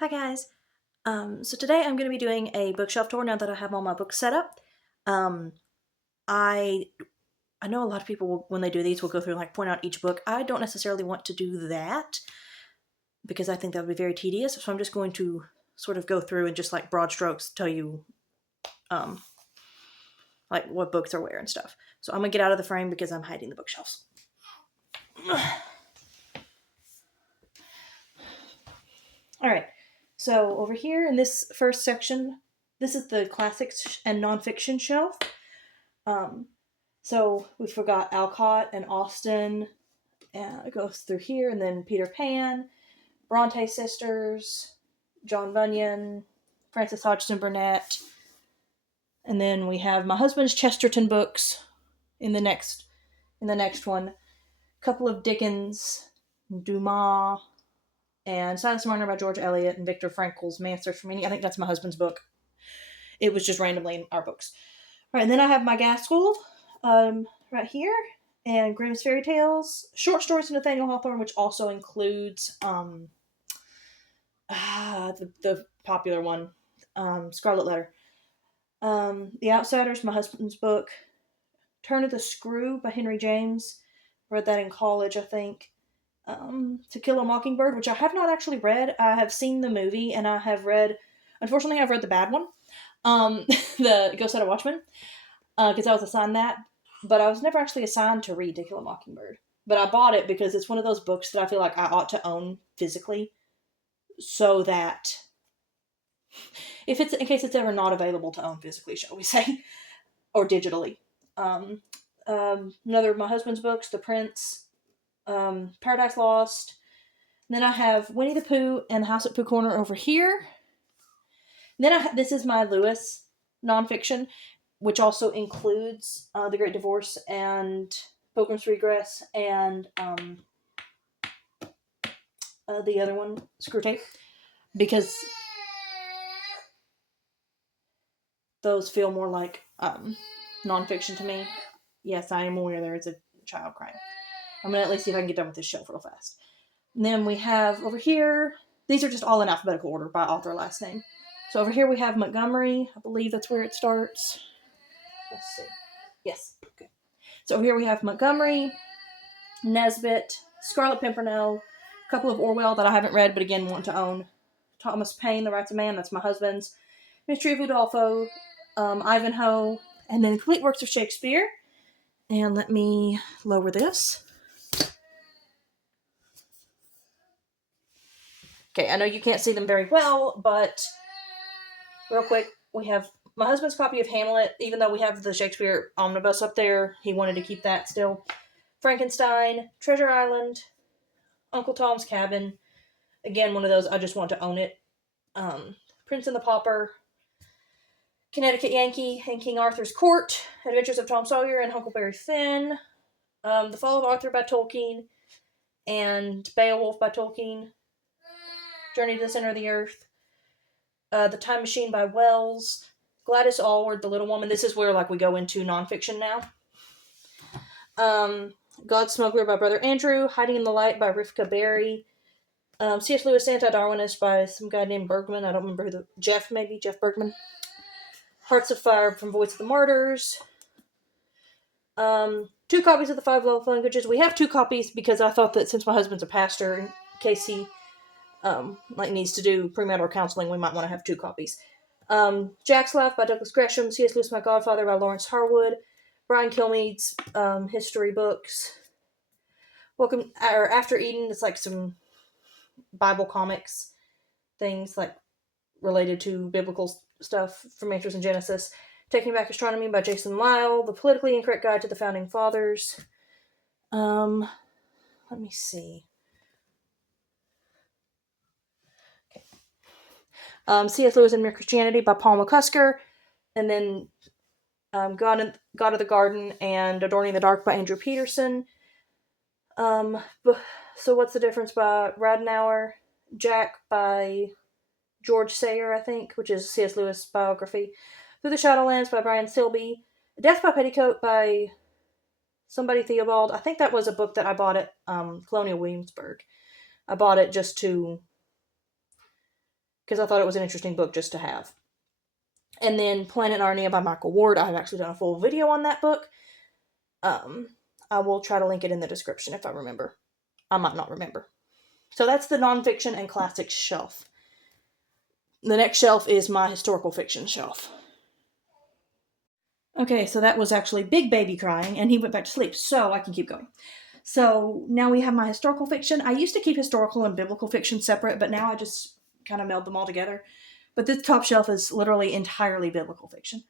Hi guys. So today I'm going to be doing a bookshelf tour now that I have all my books set up. Um, I I know a lot of people when they do these will go through and like point out each book. I don't necessarily want to do that because I think that would be very tedious. So I'm just going to sort of go through and just like broad strokes tell you um, like what books are where and stuff. So I'm gonna get out of the frame because I'm hiding the bookshelves. All right. So over here in this first section, this is the classics and nonfiction shelf. Um, so we forgot Alcott and Austen. It goes through here, and then Peter Pan, Bronte sisters, John Bunyan, Frances Hodgson Burnett, and then we have my husband's Chesterton books in the next one. A couple of Dickens, Dumas, and Silence of Martyr by George Eliot, and Viktor Frankl's Man's Search for Meaning. I think that's my husband's book. It was just randomly in our books. All right, and then I have my Gaskell right here, and Grimm's Fairy Tales, short stories from Nathaniel Hawthorne, which also includes the popular one, Scarlet Letter. The Outsiders, my husband's book. Turn of the Screw by Henry James. Read that in college, I think. To Kill a Mockingbird, which I have not actually read. I have seen the movie, and I have read. Unfortunately, I've read the bad one, the Ghost Out of Watchmen, because I was assigned that, but I was never actually assigned to read To Kill a Mockingbird. But I bought it because it's one of those books that I feel like I ought to own physically, so that if it's in case it's ever not available to own physically, shall we say, or digitally. Um, Another of my husband's books, The Prince, Paradise Lost. And then I have Winnie the Pooh and the House at Pooh Corner over here. And then this is my Lewis nonfiction, which also includes The Great Divorce and Pilgrim's Regress and the other one, Screwtape, because those feel more like nonfiction to me. Yes, I am aware there is a child crying. I'm going to at least see if I can get done with this shelf real fast. And then we have over here, these are just all in alphabetical order by author last name. So over here we have Montgomery. I believe that's where it starts. Let's see. Yes. Okay. So over here we have Montgomery, Nesbit, Scarlet Pimpernel, a couple of Orwell that I haven't read but again want to own. Thomas Paine, The Rights of Man, that's my husband's. Mystery of Udolpho, Ivanhoe, and then Complete Works of Shakespeare. And let me lower this. Okay, I know you can't see them very well, but real quick, we have my husband's copy of Hamlet, even though we have the Shakespeare omnibus up there, he wanted to keep that still. Frankenstein, Treasure Island, Uncle Tom's Cabin. Again, one of those, I just want to own it. Prince and the Pauper, Connecticut Yankee, and King Arthur's Court, Adventures of Tom Sawyer and Huckleberry Finn, The Fall of Arthur by Tolkien, and Beowulf by Tolkien, Journey to the Center of the Earth, The Time Machine by Wells, Gladys Allward, The Little Woman. This is where like we go into nonfiction now. God Smuggler by Brother Andrew, Hiding in the Light by Rivka Berry, C.S. Lewis Anti-Darwinist by some guy named Bergman. I don't remember who Jeff Bergman. Hearts of Fire from Voice of the Martyrs. 2 copies of the 5 Love Languages. We have 2 copies because I thought that since my husband's a pastor, in case he needs to do premarital counseling, we might want to have 2 copies. Jack's Life by Douglas Gresham, C.S. Lewis, My Godfather by Lawrence Harwood, Brian Kilmeade's history books. After Eden, it's like some Bible comics, things like related to biblical stuff from Answers in Genesis. Taking Back Astronomy by Jason Lyle, The Politically Incorrect Guide to the Founding Fathers. Let me see. Okay. C.S. Lewis and Mere Christianity by Paul McCusker, and then God of the Garden and Adorning the Dark by Andrew Peterson. So What's the Difference by Radnauer, Jack by George Sayer, I think, which is C.S. Lewis biography. Through the Shadowlands by Brian Silby. Death by Petticoat by somebody Theobald. I think that was a book that I bought at Colonial Williamsburg. I bought it just to because I thought it was an interesting book just to have. And then Planet Narnia by Michael Ward. I've actually done a full video on that book. I will try to link it in the description if I remember. I might not remember. So that's the nonfiction and classics shelf. The next shelf is my historical fiction shelf. Okay, so that was actually Big Baby crying, and he went back to sleep, so I can keep going. So now we have my historical fiction. I used to keep historical and biblical fiction separate, but now I just kind of meld them all together. But this top shelf is literally entirely biblical fiction.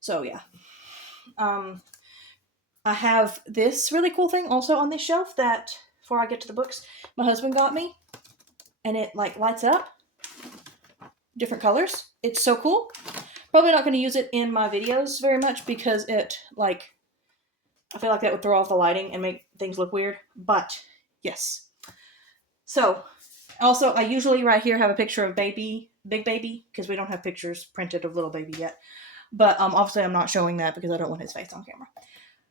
So yeah. I have this really cool thing also on this shelf that, before I get to the books, my husband got me. And it like lights up. Different colors. It's so cool. Probably not going to use it in my videos very much because it, like, I feel like that would throw off the lighting and make things look weird. But, yes. So, also, I usually right here have a picture of Big Baby, because we don't have pictures printed of little baby yet. But, obviously I'm not showing that because I don't want his face on camera.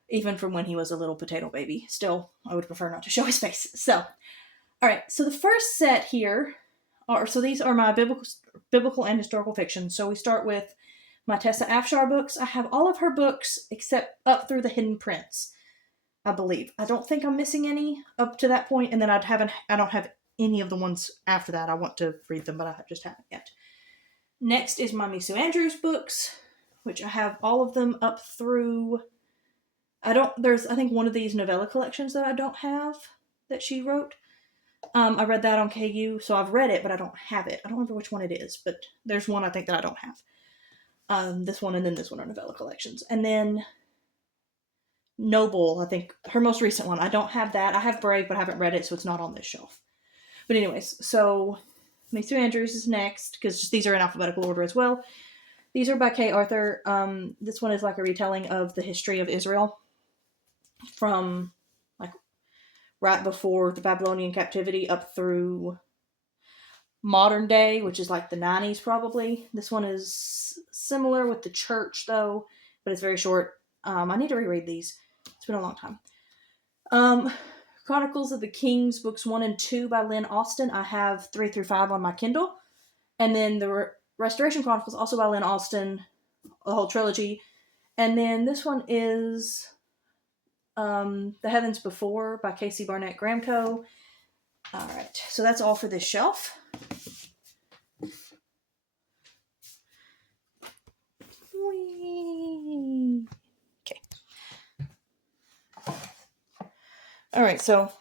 Even from when he was a little potato baby. Still, I would prefer not to show his face. So, alright, so the first set here so these are my biblical and historical fiction. So we start with my Tessa Afshar books. I have all of her books except up through the Hidden Prince, I believe. I don't think I'm missing any up to that point, and then I don't have any of the ones after that. I want to read them, but I just haven't yet. Next is my Misu Andrews books, which I have all of them up through. There's I think one of these novella collections that I don't have that she wrote. I read that on KU, so I've read it, but I don't have it. I don't remember which one it is, but there's one I think that I don't have. This one and then this one are novella collections. And then Noble, I think, her most recent one. I don't have that. I have Brave, but I haven't read it, so it's not on this shelf. But anyways, so Misu Andrews is next, because these are in alphabetical order as well. These are by Kay Arthur. This one is like a retelling of the history of Israel from like right before the Babylonian captivity up through modern day, which is like the 90s probably. This one is similar with the church though, but it's very short. I need to reread these. It's been a long time. Chronicles of the Kings, books 1 and 2 by Lynn Austin. I have 3 through 5 on my Kindle. And then the Restoration Chronicles, also by Lynn Austin, the whole trilogy. And then this one is The Heavens Before by Casey Barnett Gramco. Alright, so that's all for this shelf. Okay. Alright, so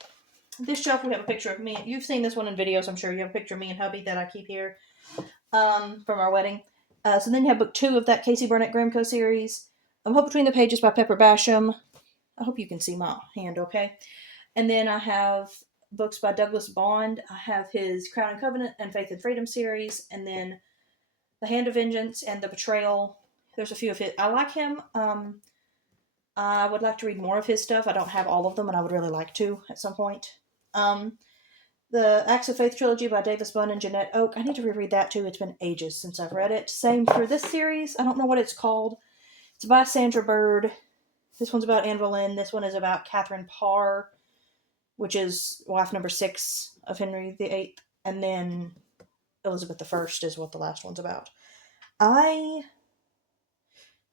this shelf we have a picture of me. You've seen this one in videos, I'm sure. You have a picture of me and hubby that I keep here from our wedding. So then you have book 2 of that Casey Barnett Gramco series. Hope Between the Pages by Pepper Basham. I hope you can see my hand okay. And then I have books by Douglas Bond. I have his Crown and Covenant and Faith and Freedom series. And then The Hand of Vengeance and The Betrayal. There's a few of his. I like him. I would like to read more of his stuff. I don't have all of them, and I would really like to at some point. The Acts of Faith trilogy by Davis Bunn and Jeanette Oak. I need to reread that too. It's been ages since I've read it. Same for this series. I don't know what it's called. It's by Sandra Bird. This one's about Anne Boleyn. This one is about Catherine Parr, which is wife number 6 of Henry VIII. And then Elizabeth I is what the last one's about. I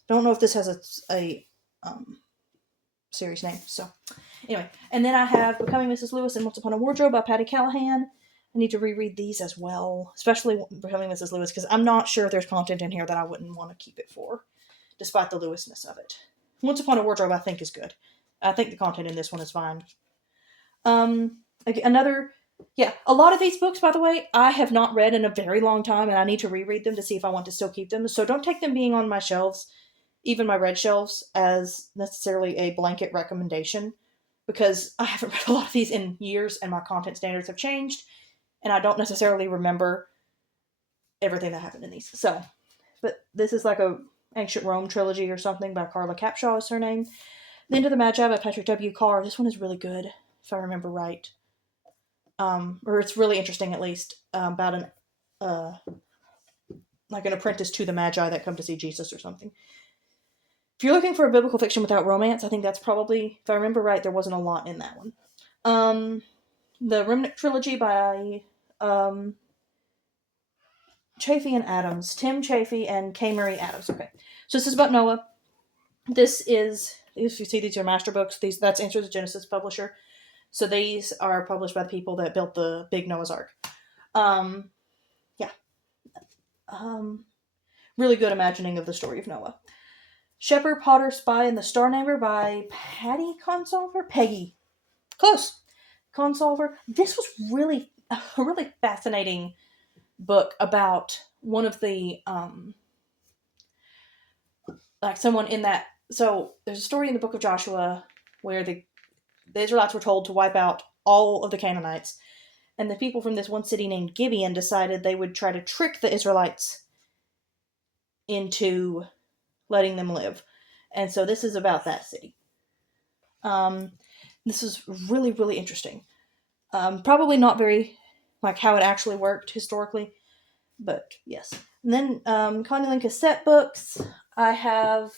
don't know if this has a series name. So anyway, and then I have Becoming Mrs. Lewis and Once Upon a Wardrobe by Patty Callahan. I need to reread these as well, especially Becoming Mrs. Lewis, because I'm not sure there's content in here that I wouldn't want to keep it for, despite the Lewisness of it. Once Upon a Wardrobe I think is good. I think the content in this one is fine. A lot of these books, by the way, I have not read in a very long time, and I need to reread them to see if I want to still keep them. So don't take them being on my shelves, even my red shelves, as necessarily a blanket recommendation, because I haven't read a lot of these in years, and my content standards have changed, and I don't necessarily remember everything that happened in these. So, but this is like a Ancient Rome trilogy or something by Carla Capshaw is her name. The End of the Magi by Patrick W. Carr. This one is really good, if I remember right. Or it's really interesting, at least, about an apprentice to the Magi that come to see Jesus or something. If you're looking for a biblical fiction without romance, I think that's probably, if I remember right, there wasn't a lot in that one. The Remnant trilogy by Chaffee and Adams. Tim Chaffee and K. Murray Adams. Okay. So this is about Noah. This is, if you see, these are master books. That's Answers to Genesis publisher. So these are published by the people that built the big Noah's Ark. Yeah. Really good imagining of the story of Noah. Shepherd, Potter, Spy, and the Star Neighbor by Patty Consolver? Peggy. Close. Consolver. This was really a really fascinating book about one of the like someone in that. So there's a story in the book of Joshua where the Israelites were told to wipe out all of the Canaanites, and the people from this one city named Gibeon decided they would try to trick the Israelites into letting them live. And so this is about that city. This is really, really interesting. Probably not very like how it actually worked historically, but yes. And then Connie Lynn cassette books. I have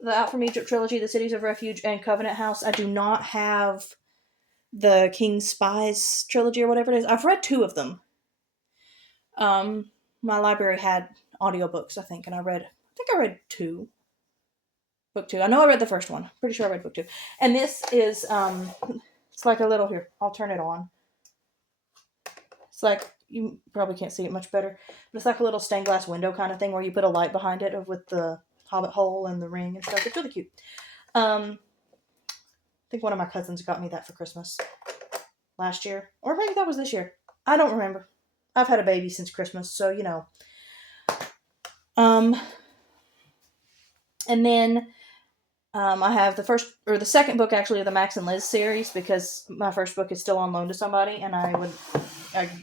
the Out from Egypt trilogy, The Cities of Refuge, and Covenant House. I do not have the King's Spies trilogy or whatever it is. I've read 2 of them. My library had audiobooks, I think, and I read 2. Book 2. I know I read the first one. Pretty sure I read book 2. And this is it's like a little, here, I'll turn it on. It's like, you probably can't see it much better, but it's like a little stained glass window kind of thing where you put a light behind it with the hobbit hole and the ring and stuff. It's really cute. I think one of my cousins got me that for Christmas last year, or maybe that was this year. I don't remember. I've had a baby since Christmas, so you know. And then I have the second book actually of the Max and Liz series, because my first book is still on loan to somebody, and I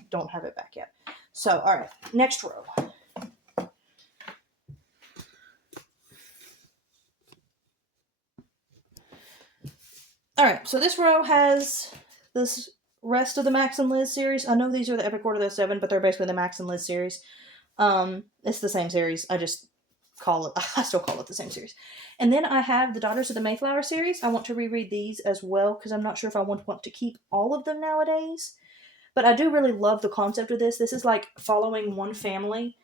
don't have it back yet. So, all right, next row. All right, so this row has this rest of the Max and Liz series. I know these are the Epic Order of the Seven, but they're basically the Max and Liz series. It's the same series. I still call it the same series. And then I have the Daughters of the Mayflower series. I want to reread these as well, because I'm not sure if I want to keep all of them nowadays. But I do really love the concept of this. This is like following one family.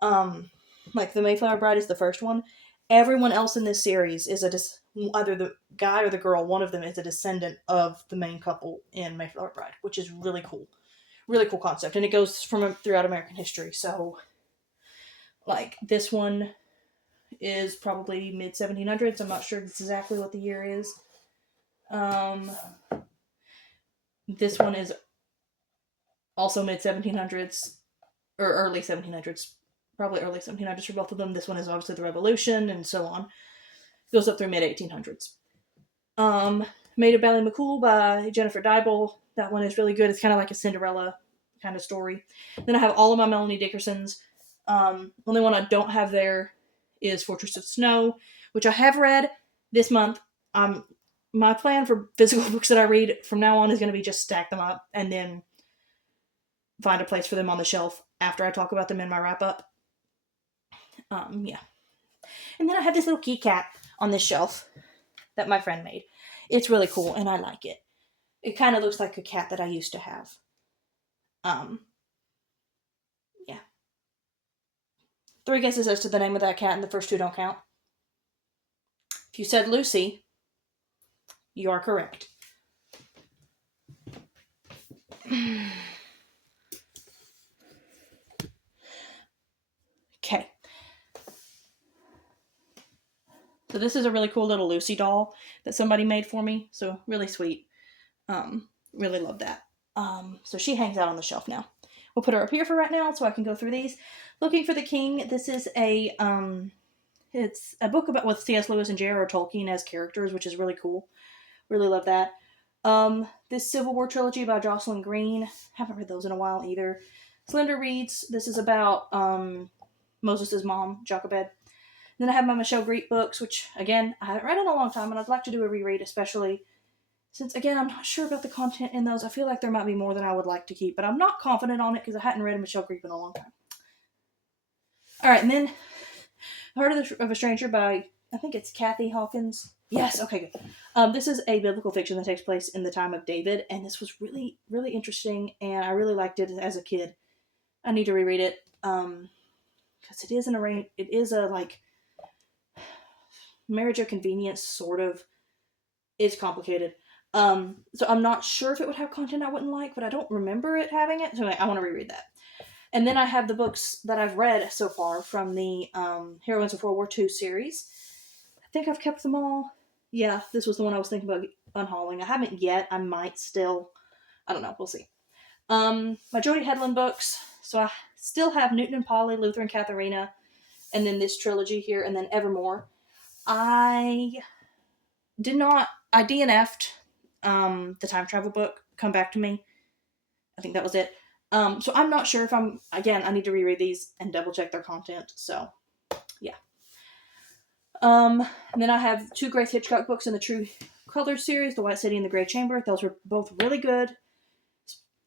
Like the Mayflower Bride is the first one. Everyone else in this series is either the guy or the girl. One of them is a descendant of the main couple in Mayflower Bride, which is really cool. Really cool concept. And it goes from throughout American history. So, like, this one is probably mid-1700s. I'm not sure exactly what the year is. This one is also mid-1700s, or early 1700s. Probably early 1700s for both of them. This one is obviously the Revolution, and so on. It goes up through mid-1800s. Maid of Ballymacool by Jennifer Dybel. That one is really good. It's kind of like a Cinderella kind of story. Then I have all of my Melanie Dickersons. Only one I don't have there is Fortress of Snow, which I have read this month. My plan for physical books that I read from now on is going to be just stack them up and then find a place for them on the shelf after I talk about them in my wrap-up. Yeah. And then I have this little key cat on this shelf that my friend made. It's really cool, and I like it. It kind of looks like a cat that I used to have. Yeah. 3 guesses as to the name of that cat, and the first 2 don't count. If you said Lucy, you are correct. Okay. So this is a really cool little Lucy doll that somebody made for me. So really sweet. Really love that. So she hangs out on the shelf now. We'll put her up here for right now so I can go through these. Looking for the King. This is it's a book about with C.S. Lewis and J.R.R. Tolkien as characters, which is really cool. Really love that. This Civil War trilogy by Jocelyn Green. Haven't read those in a while either. Slender Reads. This is about Moses' mom, Jochebed. Then I have my Michelle Greet books, which, again, I haven't read in a long time, and I'd like to do a reread, especially since, again, I'm not sure about the content in those. I feel like there might be more than I would like to keep, but I'm not confident on it because I hadn't read Michelle Greet in a long time. All right, and then Heart of a Stranger by, I think it's Kathy Hawkins. Yes, okay, good. This is a biblical fiction that takes place in the time of David, and this was really, really interesting, and I really liked it as a kid. I need to reread it. Because it is a like marriage of convenience, sort of. It's complicated. So I'm not sure if it would have content I wouldn't like, but I don't remember it having it. So I want to reread that. And then I have the books that I've read so far from the Heroines of World War II series. I think I've kept them all. Yeah, this was the one I was thinking about unhauling. I haven't yet. I might still. I don't know. We'll see. My Jody Hedlund books. So I still have Newton and Polly, Luther and Katharina, and then this trilogy here, and then Evermore. I DNF'd the time travel book, Come Back to Me. I think that was it. So I'm not sure if I need to reread these and double check their content. So, yeah. And then I have 2 Grace Hitchcock books in the True Colors series, The White City and The Grey Chamber. Those were both really good.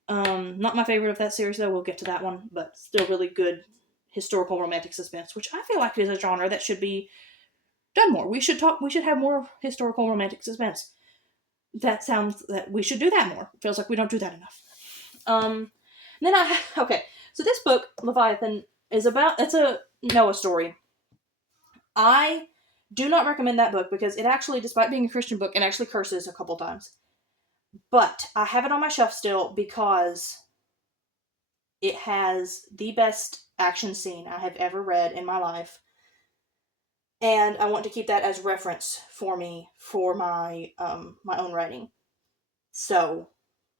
Not my favorite of that series, though. We'll get to that one, but still really good historical romantic suspense, which I feel like is a genre that should be done more. We should have more historical romantic suspense. That we should do that more. Feels like we don't do that enough. So this book, Leviathan, it's a Noah story. I do not recommend that book because it actually, despite being a Christian book, it actually curses a couple times. But I have it on my shelf still because it has the best action scene I have ever read in my life. And I want to keep that as reference for me for my my own writing. So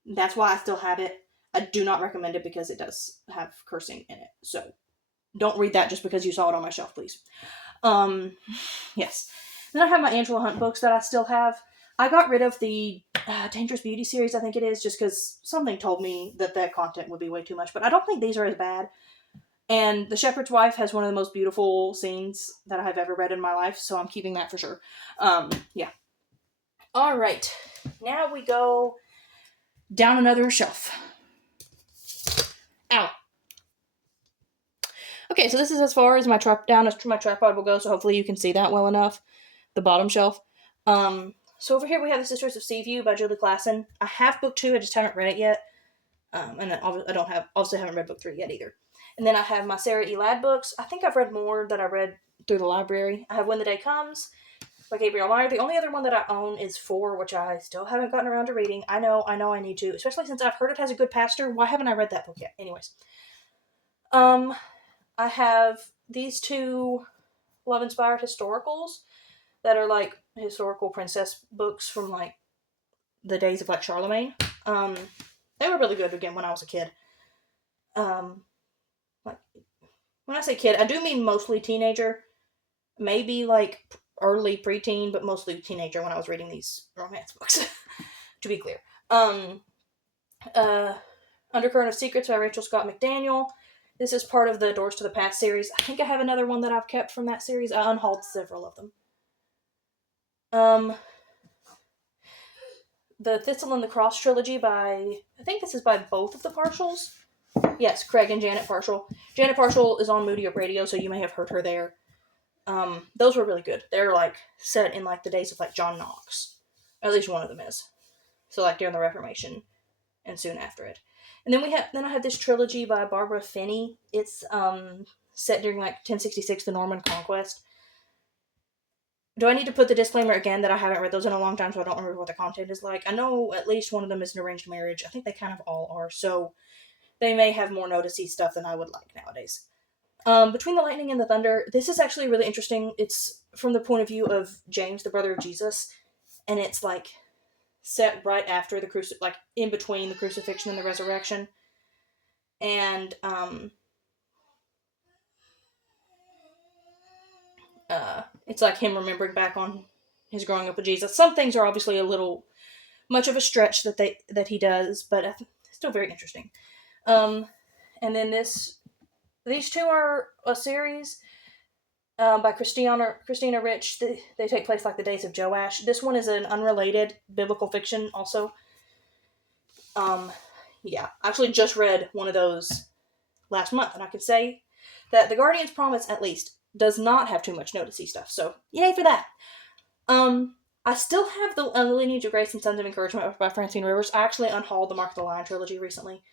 that's why I still have it. I do not recommend it because it does have cursing in it. So don't read that just because you saw it on my shelf, please. Yes. Then I have my Angela Hunt books that I still have. I got rid of the Dangerous Beauty series, I think it is, just because something told me that content would be way too much. But I don't think these are as bad. And The Shepherd's Wife has one of the most beautiful scenes that I've ever read in my life, so I'm keeping that for sure. Yeah. All right. Now we go down another shelf. Ow. Okay, so this is as far as my tripod will go, so hopefully you can see that well enough. The bottom shelf. So over here we have The Sisters of Seaview by Julie Klassen. I have book 2, I just haven't read it yet. And obviously haven't read book 3 yet either. And then I have my Sarah E. Ladd books. I think I've read more that I read through the library. I have When the Day Comes by Gabrielle Meyer. The only other one that I own is 4, which I still haven't gotten around to reading. I know I need to, especially since I've heard it has a good pastor. Why haven't I read that book yet? Anyways. I have these 2 love-inspired historicals that are like historical princess books from like the days of like Charlemagne. They were really good again when I was a kid. Like when I say kid, I do mean mostly teenager, maybe like early preteen, but mostly teenager when I was reading these romance books. To be clear, Undercurrent of Secrets by Rachel Scott McDaniel. This is part of the Doors to the Past series. I think I have another one that I've kept from that series. I unhauled several of them. The Thistle and the Cross trilogy I think this is by both of the Parshals. Yes, Craig and Janet Parshall. Janet Parshall is on Moody Up Radio, so you may have heard her there. Those were really good. They're like set in like the days of like John Knox. At least one of them is. So like during the Reformation and soon after it. And then I have this trilogy by Barbara Finney. It's set during like 1066, the Norman Conquest. Do I need to put the disclaimer again that I haven't read those in a long time, so I don't remember what the content is like? I know at least one of them is an arranged marriage. I think they kind of all are, so they may have more noticey stuff than I would like nowadays. Between the Lightning and the Thunder, this is actually really interesting. It's from the point of view of James, the brother of Jesus, and it's like set right after the like in between the crucifixion and the resurrection. And it's like him remembering back on his growing up with Jesus. Some things are obviously a little much of a stretch that he does, but still very interesting. And then these 2 are a series by Christina Rich. They take place like the days of Joash. This one is an unrelated biblical fiction also. Yeah, I actually just read one of those last month, and I could say that The Guardian's Promise, at least, does not have too much noticey stuff, so yay for that. I still have the Lineage of Grace and Sons of Encouragement by Francine Rivers. I actually unhauled the Mark of the Lion trilogy recently,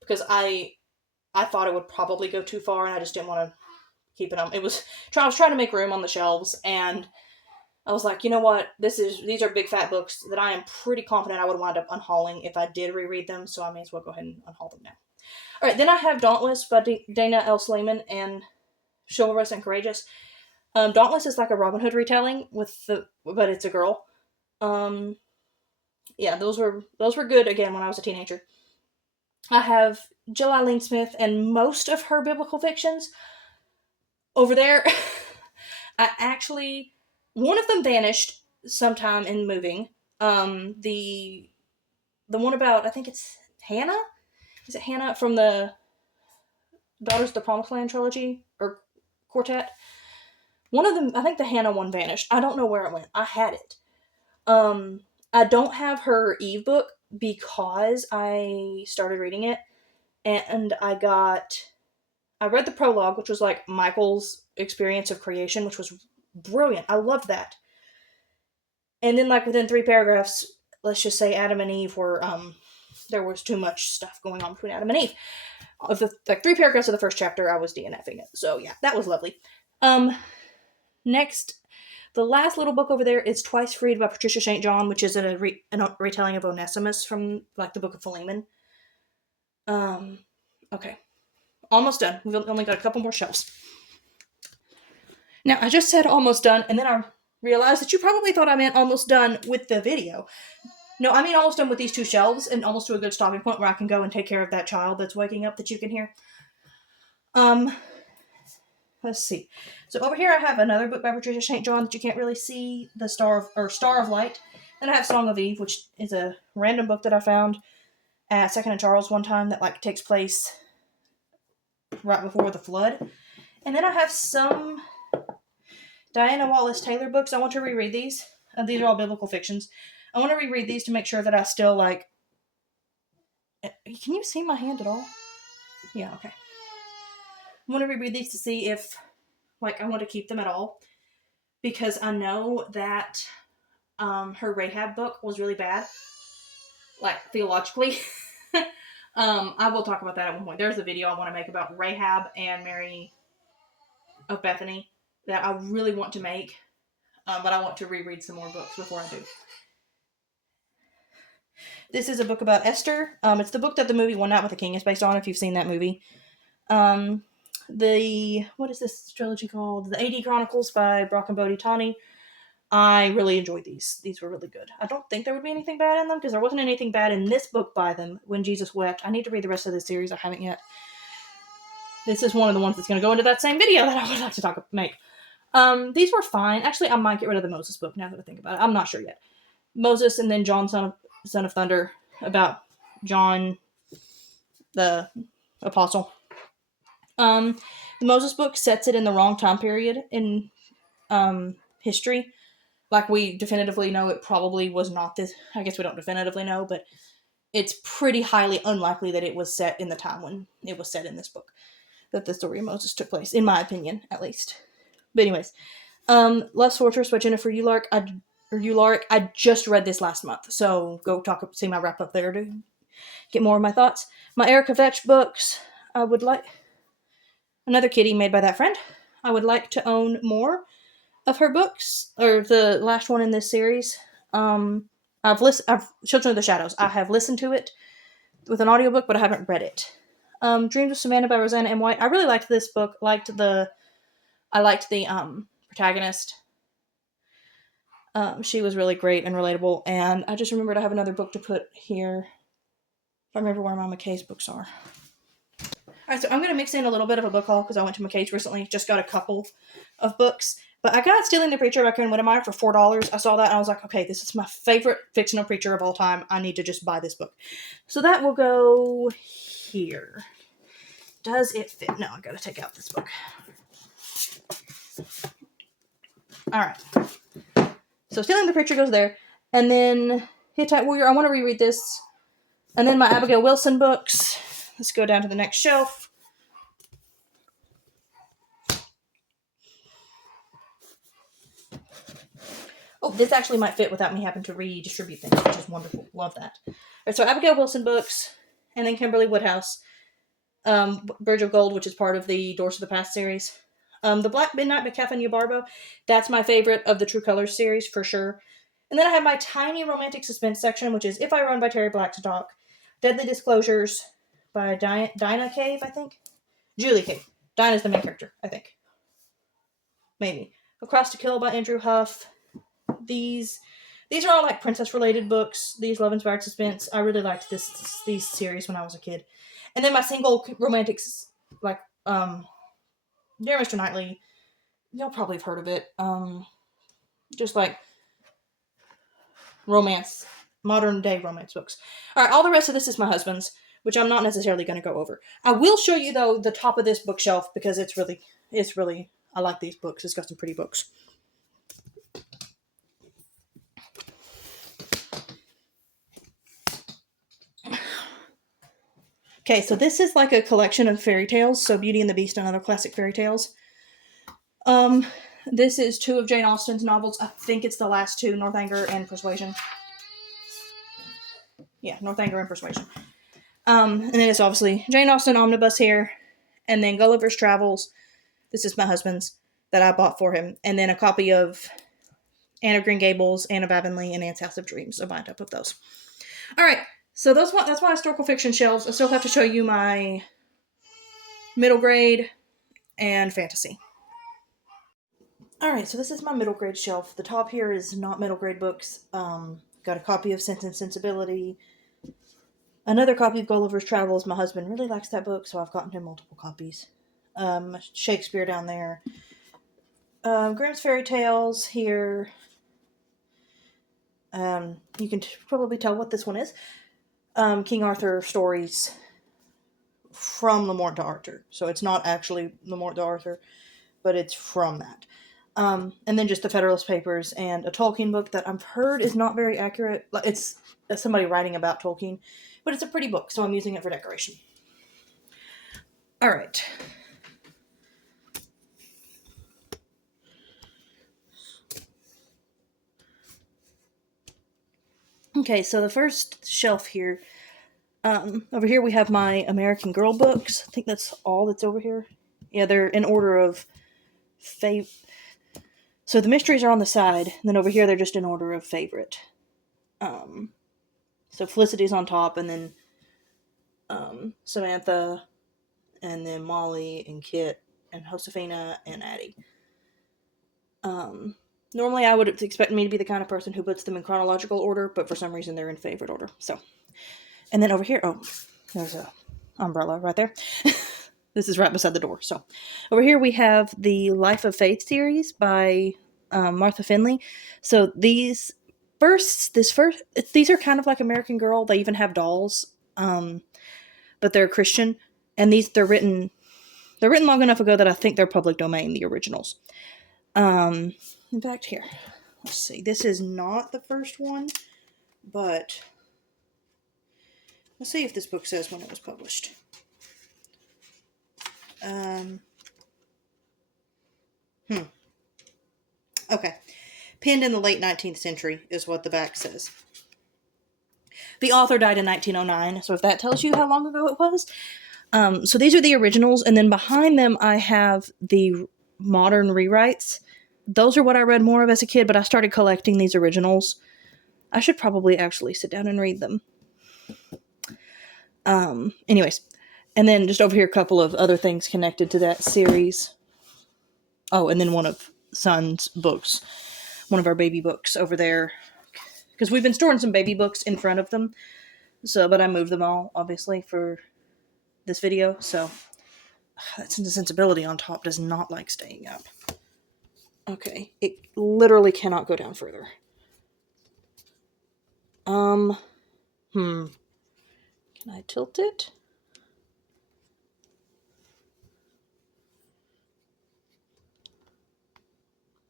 because I I thought it would probably go too far, and I just didn't want to keep it on. I was trying to make room on the shelves, and I was like, you know what? These are big fat books that I am pretty confident I would wind up unhauling if I did reread them, so I may as well go ahead and unhaul them now. All right, then I have Dauntless by Dana L. Sleeman and Chivalrous and Courageous. Dauntless is like a Robin Hood retelling but it's a girl. Yeah, those were good again when I was a teenager. I have Jill Eileen Smith and most of her biblical fictions over there. I actually, one of them vanished sometime in moving. The one about, I think it's Hannah. Is it Hannah from the Daughters of the Promised Land trilogy or quartet? One of them, I think the Hannah one vanished. I don't know where it went. I had it. I don't have her Eve book because I started reading it, and I read the prologue, which was like Michael's experience of creation, which was brilliant. I loved that. And then, like, within 3 paragraphs, let's just say Adam and Eve were, there was too much stuff going on between Adam and Eve. Of the, 3 paragraphs of the first chapter, I was DNFing it. So, yeah, that was lovely. Next, the last little book over there is Twice Freed by Patricia St. John, which is a retelling of Onesimus from, like, the Book of Philemon. Okay. Almost done. We've only got a couple more shelves. Now, I just said almost done, and then I realized that you probably thought I meant almost done with the video. No, I mean almost done with these 2 shelves, and almost to a good stopping point where I can go and take care of that child that's waking up that you can hear. Let's see. So over here I have another book by Patricia St. John that you can't really see, Star of Light. Then I have Song of Eve, which is a random book that I found at Second and Charles one time that, like, takes place right before the flood. And then I have some Diana Wallace Taylor books. I want to reread these. These are all biblical fictions. I want to reread these to make sure that I still, like... Can you see my hand at all? Yeah, okay. I want to reread these to see if, like, I want to keep them at all. Because I know that her Rahab book was really bad. Like, theologically. I will talk about that at one point. There's a video I want to make about Rahab and Mary of Bethany that I really want to make, but I want to reread some more books before I do. This is a book about Esther. It's the book that the movie One Night with the King is based on, if you've seen that movie. What is this trilogy called? The A.D. Chronicles by Brock and Bodhi Tani. I really enjoyed these. These were really good. I don't think there would be anything bad in them, because there wasn't anything bad in this book by them, When Jesus Wept. I need to read the rest of this series. I haven't yet. This is one of the ones that's going to go into that same video that I would like to make. These were fine. Actually, I might get rid of the Moses book now that I think about it. I'm not sure yet. Moses and then John, son of Thunder, about John the Apostle. The Moses book sets it in the wrong time period in history. Like, we definitively know it probably was not this. I guess we don't definitively know, but it's pretty highly unlikely that it was set in the time when it was set in this book, that the story of Moses took place, in my opinion, at least. But anyways, Love's Fortress by Jennifer Ulark. I just read this last month, so go see my wrap up there to get more of my thoughts. My Erica Vetch books. I would like another kitty made by that friend. I would like to own more of her books, or the last one in this series. I've Children of the Shadows. I have listened to it with an audiobook, but I haven't read it. Dreams of Savannah by Rosanna M. White. I really liked this book. I liked the protagonist. She was really great and relatable, and I just remembered I have another book to put here. If I remember where my McKay's books are. Alright, so I'm going to mix in a little bit of a book haul, because I went to McKay's recently, just got a couple of books. But I got Stealing the Preacher by Karen Wittemeyer for $4. I saw that and I was like, okay, this is my favorite fictional preacher of all time. I need to just buy this book. So that will go here. Does it fit? No, I gotta take out this book. Alright. So Stealing the Preacher goes there. And then Hittite Warrior, I want to reread this. And then my Abigail Wilson books. Let's go down to the next shelf. Oh, this actually might fit without me having to redistribute things, which is wonderful. Love that. All right, so Abigail Wilson books, and then Kimberly Woodhouse. Bridge of Gold, which is part of the Doors to the Past series. The Black Midnight by Kathleen Yabarbo, that's my favorite of the True Colors series for sure. And then I have my tiny romantic suspense section, which is If I Run by Terry Blackstock, Deadly Disclosures by Dinah Cave, I think. Julie Cave. Dinah's the main character, I think. Maybe. Across to Kill by Andrew Huff. These are all like princess related books. These love inspired suspense. I really liked these series when I was a kid. And then my single romantics, like Dear Mr. Knightley. Y'all probably have heard of it. Just like romance, modern day romance books. All right, all the rest of this is my husband's, which I'm not necessarily going to go over. I will show you though the top of this bookshelf because it's really I like these books. It's got some pretty books. Okay, so this is like a collection of fairy tales, so Beauty and the Beast and other classic fairy tales. This is 2 of Jane Austen's novels. I think it's the last 2, Northanger and Persuasion. Yeah, Northanger and Persuasion. And then it's obviously Jane Austen Omnibus here, and then Gulliver's Travels. This is my husband's that I bought for him, and then a copy of Anne of Green Gables, Anne of Avonlea, and Anne's House of Dreams. A bind up of those. All right. So that's my historical fiction shelves. I still have to show you my middle grade and fantasy. Alright, so this is my middle grade shelf. The top here is not middle grade books. Got a copy of Sense and Sensibility. Another copy of Gulliver's Travels. My husband really likes that book, so I've gotten him multiple copies. Shakespeare down there. Grimm's Fairy Tales here. You can probably tell what this one is. King Arthur stories from Le Morte d'Arthur. So it's not actually Le Morte d'Arthur, but it's from that. And then just the Federalist Papers and a Tolkien book that I've heard is not very accurate. It's somebody writing about Tolkien, but it's a pretty book, so I'm using it for decoration. All right. Okay, so the first shelf here, over here we have my American Girl books. I think that's all that's over here. Yeah, they're in order of so the mysteries are on the side, and then over here they're just in order of favorite. So Felicity's on top, and then Samantha, and then Molly, and Kit, and Josefina, and Addie. Normally I would expect me to be the kind of person who puts them in chronological order, but for some reason they're in favorite order. So, and then over here, there's a umbrella right there. This is right beside the door. So, over here we have the Life of Faith series by Martha Finley. So these are kind of like American Girl. They even have dolls, but they're Christian, and they're written long enough ago that I think they're public domain. The originals. In fact, here, let's see. This is not the first one, but let's see if this book says when it was published. Okay. Penned in the late 19th century is what the back says. The author died in 1909, so if that tells you how long ago it was. So these are the originals, and then behind them I have the modern rewrites. Those are what I read more of as a kid, but I started collecting these originals. I should probably actually sit down and read them. Anyways. And then just over here, a couple of other things connected to that series. Oh, and then one of Son's books. One of our baby books over there. Because we've been storing some baby books in front of them. But I moved them all, obviously, for this video. So, that Sense and Sensibility on top does not like staying up. Okay, it literally cannot go down further. Can I tilt it?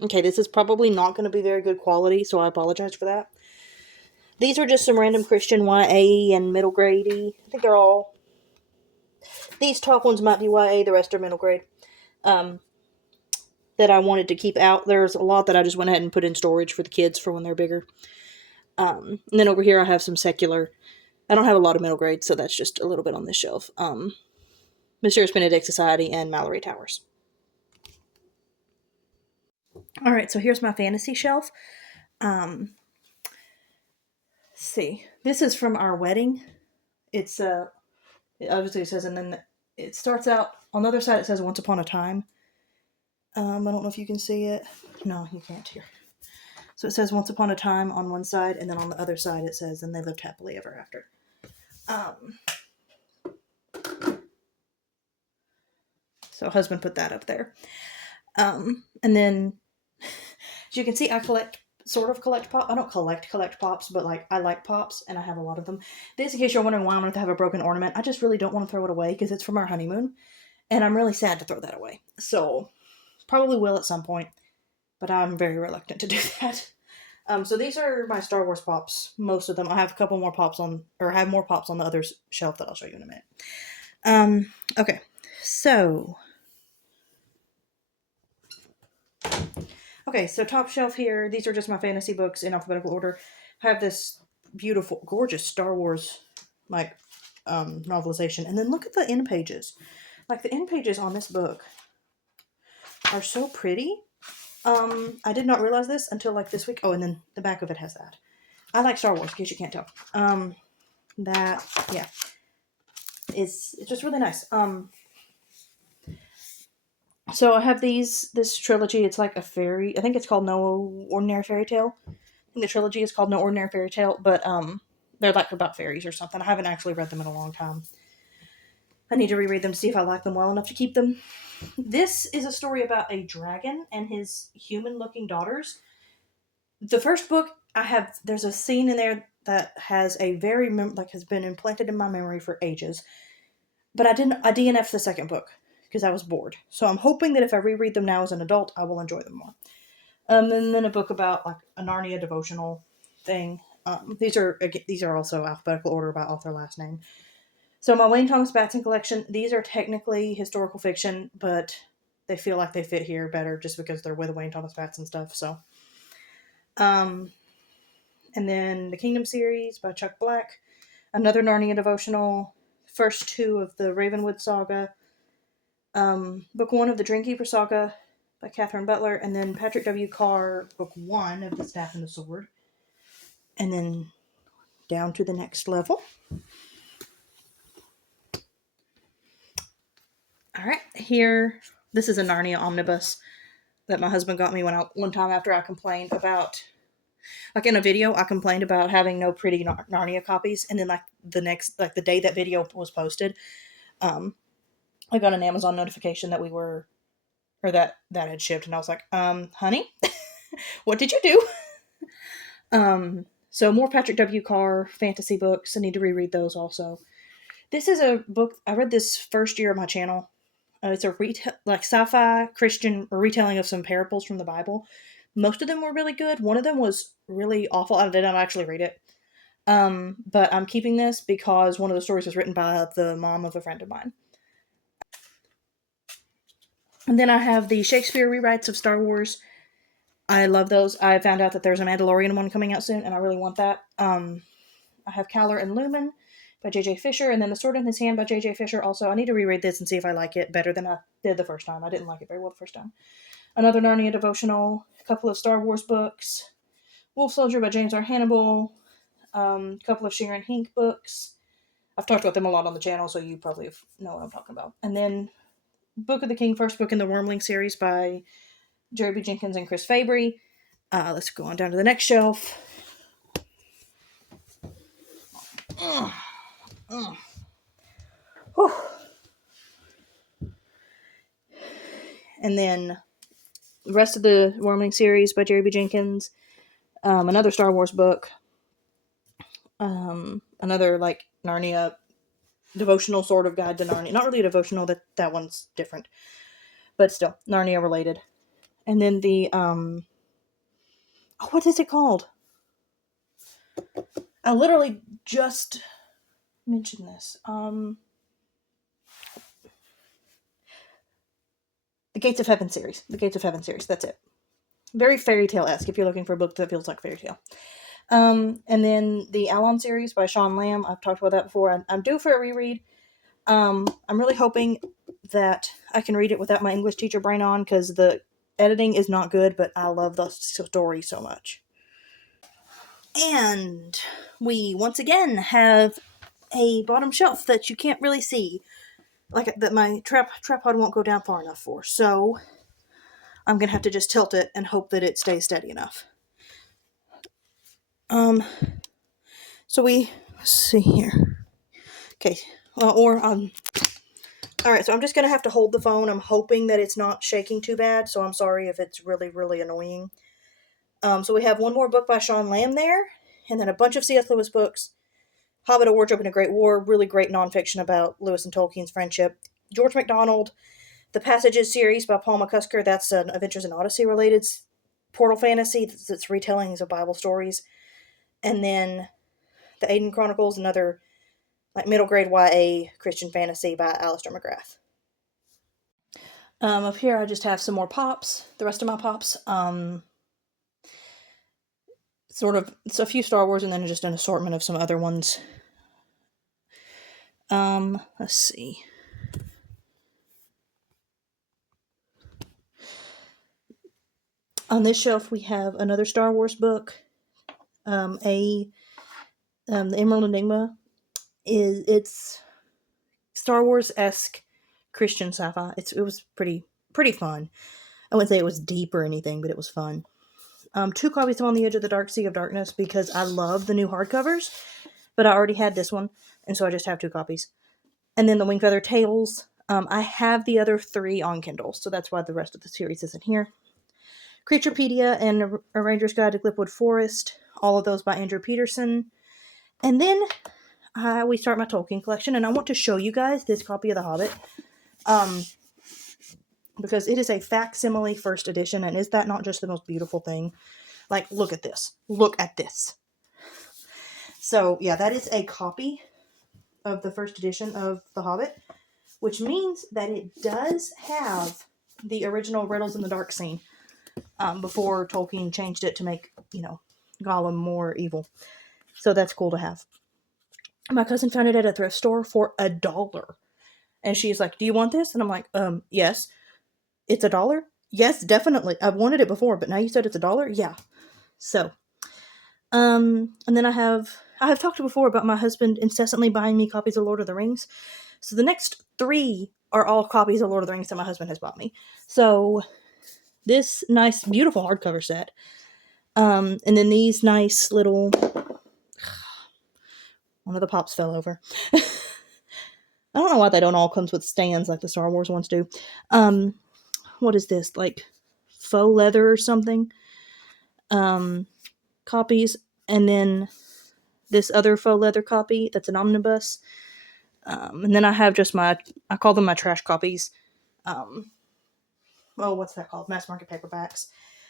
Okay, this is probably not going to be very good quality, so I apologize for that. These are just some random Christian YA and middle grade-y. I think they're all... These top ones might be YA, the rest are middle grade. That I wanted to keep out. There's a lot that I just went ahead and put in storage for the kids for when they're bigger. And then over here I have some secular. I don't have a lot of middle grade, so that's just a little bit on this shelf. Mysterious Benedict Society, and Mallory Towers. All right, so here's my fantasy shelf. Let's see. This is from our wedding. It's obviously it says, and then it starts out on the other side. It says "Once Upon a Time." I don't know if you can see it. No, you can't here. So it says "Once Upon a Time" on one side, and then on the other side it says "And they lived happily ever after." So husband put that up there. And then, as you can see, I sort of collect pop. I don't collect pops, but like I like pops, and I have a lot of them. This, in case you're wondering why I'm going to have a broken ornament, I just really don't want to throw it away because it's from our honeymoon, and I'm really sad to throw that away. So probably will at some point, but I'm very reluctant to do that. So these are my Star Wars pops. Most of them. I have a couple more pops I have more pops on the other shelf that I'll show you in a minute. Okay, so. Okay, so top shelf here. These are just my fantasy books in alphabetical order. I have this beautiful, gorgeous Star Wars novelization, and then look at the end pages. Like the end pages on this book are so pretty. I did not realize this until like this week. Oh, and then the back of it has that. I like Star Wars, in case you can't tell. It's just really nice. So I have this trilogy. It's like a fairy. I think it's called No Ordinary Fairy Tale. I think the trilogy is called No Ordinary Fairy Tale, but they're like about fairies or something. I haven't actually read them in a long time. I need to reread them to see if I like them well enough to keep them. This is a story about a dragon and his human-looking daughters. The first book there's a scene in there that has a very has been implanted in my memory for ages. But I DNF'd the second book because I was bored. So I'm hoping that if I reread them now as an adult, I will enjoy them more. And then a book about like a Narnia devotional thing. These are also alphabetical order by author last name. So my Wayne Thomas Batson collection, these are technically historical fiction, but they feel like they fit here better just because they're with Wayne Thomas Batson stuff. So, and then the Kingdom series by Chuck Black, another Narnia devotional, first two of the Ravenwood saga, book one of the Dreamkeeper saga by Catherine Butler, and then Patrick W. Carr, book one of The Staff and the Sword, and then down to the next level. All right, here, this is a Narnia omnibus that my husband got me one time after I complained about, like in a video, I complained about having no pretty Narnia copies, and then like the day that video was posted, I got an Amazon notification that that had shipped, and I was like, honey, what did you do? So more Patrick W. Carr fantasy books. I need to reread those also. This is a book I read this first year of my channel. It's a sci-fi Christian retelling of some parables from the Bible. Most of them were really good. One of them was really awful. I did not actually read it. But I'm keeping this because one of the stories was written by the mom of a friend of mine. And then I have the Shakespeare rewrites of Star Wars. I love those. I found out that there's a Mandalorian one coming out soon, and I really want that. I have Kyler and Lumen by J.J. Fisher, and then The Sword in His Hand by J.J. Fisher. Also, I need to reread this and see if I like it better than I did the first time. I didn't like it very well the first time. Another Narnia devotional, a couple of Star Wars books, Wolf Soldier by James R. Hannibal, a couple of Sharon Hink books. I've talked about them a lot on the channel, so you probably know what I'm talking about. And then Book of the King, first book in the Wormling series by Jerry B. Jenkins and Chris Fabry. Let's go on down to the next shelf. And then the rest of the Wormling series by Jerry B. Jenkins. Another Star Wars book. Another like Narnia devotional sort of guide to Narnia. Not really a devotional, that one's different. But still, Narnia related. And then the what is it called? I literally just mentioned this. The Gates of Heaven series. The Gates of Heaven series. That's it. Very fairy tale-esque if you're looking for a book that feels like fairy tale. And then the Alon series by Sean Lamb. I've talked about that before. I'm due for a reread. I'm really hoping that I can read it without my English teacher brain on, because the editing is not good, but I love the story so much. And we once again have a bottom shelf that you can't really see, like that my tripod won't go down far enough for. So I'm gonna have to just tilt it and hope that it stays steady enough. So let's see here. Okay, alright, so I'm just gonna have to hold the phone. I'm hoping that it's not shaking too bad, so I'm sorry if it's really, really annoying. So we have one more book by Sean Lamb there, and then a bunch of C.S. Lewis books. Hobbit, A Wardrobe and a Great War, really great nonfiction about Lewis and Tolkien's friendship. George MacDonald, the Passages series by Paul McCusker, that's an Adventures in Odyssey related portal fantasy that's retellings of Bible stories. And then the Aiden Chronicles, another like middle grade YA Christian fantasy by Alistair McGrath. Up here I just have some more pops, the rest of my pops. It's a few Star Wars and then just an assortment of some other ones. Let's see. On this shelf we have another Star Wars book. The Emerald Enigma it's Star Wars-esque Christian sci-fi. It was pretty fun. I wouldn't say it was deep or anything, but it was fun. 2 copies of On the Edge of the Dark Sea of Darkness because I love the new hardcovers, but I already had this one, and so I just have 2 copies. And then the Wingfeather Tales. I have the other 3 on Kindle, so that's why the rest of the series isn't here. Creaturepedia and A Ranger's Guide to Glipwood Forest, all of those by Andrew Peterson. And then we start my Tolkien collection, and I want to show you guys this copy of The Hobbit. Because it is a facsimile first edition, and is that not just the most beautiful thing? Like, look at this. Look at this. So, yeah, that is a copy of the first edition of The Hobbit, which means that it does have the original Riddles in the Dark scene before Tolkien changed it to make, Gollum more evil. So that's cool to have. My cousin found it at a thrift store for $1. And she's like, "Do you want this?" And I'm like, yes. It's $1? Yes, definitely. I've wanted it before, but now you said it's $1? Yeah. So, and then I have talked before about my husband incessantly buying me copies of Lord of the Rings. So the next 3 are all copies of Lord of the Rings that my husband has bought me. So this nice, beautiful hardcover set. And then these nice little... One of the pops fell over. I don't know why they don't all come with stands like the Star Wars ones do. What is this? Like faux leather or something? Copies. And then this other faux leather copy that's an omnibus. And then I have just I call them my trash copies. What's that called? Mass market paperbacks.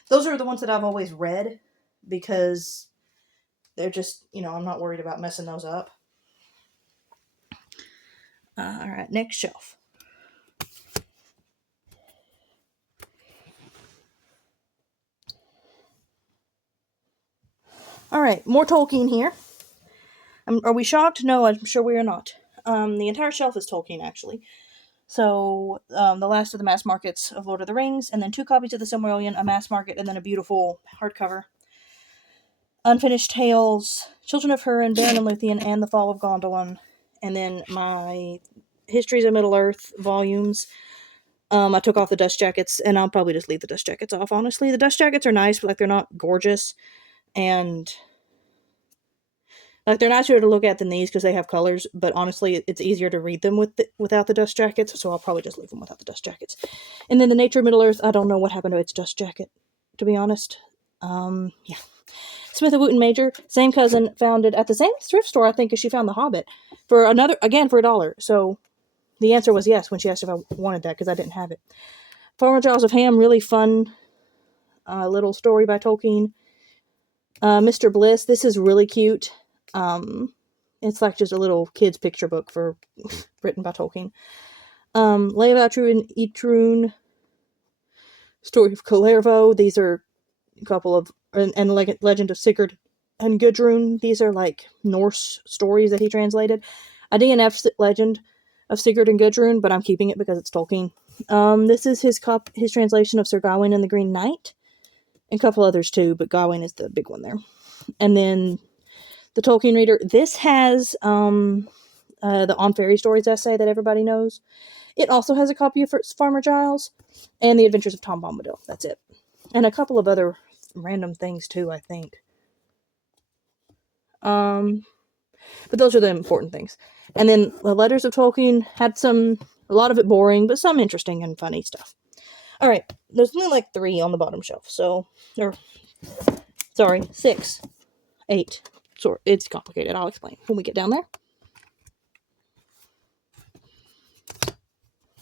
Those are the ones that I've always read because they're just, I'm not worried about messing those up. Alright, next shelf. Alright, more Tolkien here. Are we shocked? No, I'm sure we are not. The entire shelf is Tolkien, actually. So, the last of the mass markets of Lord of the Rings, and then 2 copies of the Silmarillion, a mass market, and then a beautiful hardcover. Unfinished Tales, Children of Húrin, Beren and Luthien, and The Fall of Gondolin. And then my Histories of Middle-earth volumes. I took off the dust jackets, and I'll probably just leave the dust jackets off, honestly. The dust jackets are nice, but, they're not gorgeous. And... they're nicer to look at than these because they have colors, but honestly, it's easier to read them without the dust jackets, so I'll probably just leave them without the dust jackets. And then the Nature of Middle-earth, I don't know what happened to its dust jacket, to be honest. Yeah. Smith of Wootton Major, same cousin, found it at the same thrift store, I think, as she found The Hobbit, for $1. So the answer was yes when she asked if I wanted that, because I didn't have it. Farmer Giles of Ham, really fun little story by Tolkien. Mr. Bliss, this is really cute. It's like just a little kid's picture book written by Tolkien. Leigh of Atru and Itrun, Story of Kullervo. These are a couple of, and Legend of Sigurd and Gudrun. These are like Norse stories that he translated. A DNF Legend of Sigurd and Gudrun, but I'm keeping it because it's Tolkien. This is his translation of Sir Gawain and the Green Knight, and a couple others too, but Gawain is the big one there. And then the Tolkien reader. This has the On Fairy Stories essay that everybody knows. It also has a copy of Farmer Giles and The Adventures of Tom Bombadil. That's it. And a couple of other random things too, I think. But those are the important things. And then the Letters of Tolkien had a lot of it boring, but some interesting and funny stuff. Alright, there's only like 3 on the bottom shelf, 6, 8. So it's complicated, I'll explain when we get down there.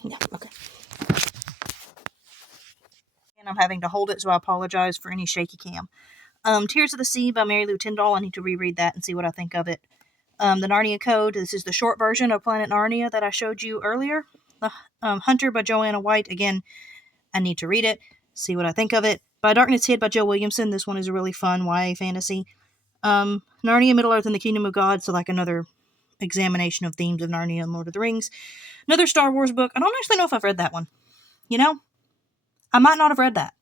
Yeah, okay. And I'm having to hold it, so I apologize for any shaky cam. Tears of the Sea by Mary Lou Tyndall. I need to reread that and see what I think of it. The Narnia Code. This is the short version of Planet Narnia that I showed you earlier. The Hunter by Joanna White. Again, I need to read it, see what I think of it. By Darkness Hid by Joe Williamson. This one is a really fun YA fantasy. Narnia, Middle-earth, and the Kingdom of God. So like another examination of themes of Narnia and Lord of the Rings. Another Star Wars book. I don't actually know if I've read that one. You know? I might not have read that.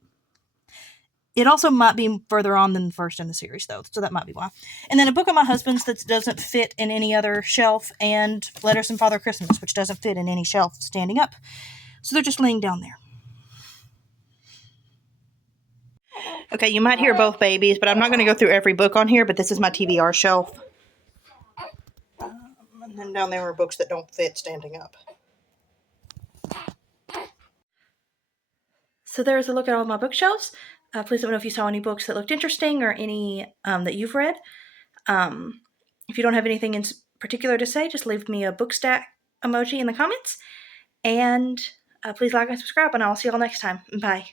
It also might be further on than the first in the series, though, so that might be why. And then a book of my husband's that doesn't fit in any other shelf, and Letters from Father Christmas, which doesn't fit in any shelf standing up. So they're just laying down there. Okay, you might hear both babies, but I'm not going to go through every book on here, but this is my TBR shelf. And then down there are books that don't fit standing up. So there's a look at all my bookshelves. Please let me know if you saw any books that looked interesting or any that you've read. If you don't have anything in particular to say, just leave me a book stack emoji in the comments. And please like and subscribe, and I'll see y'all next time. Bye.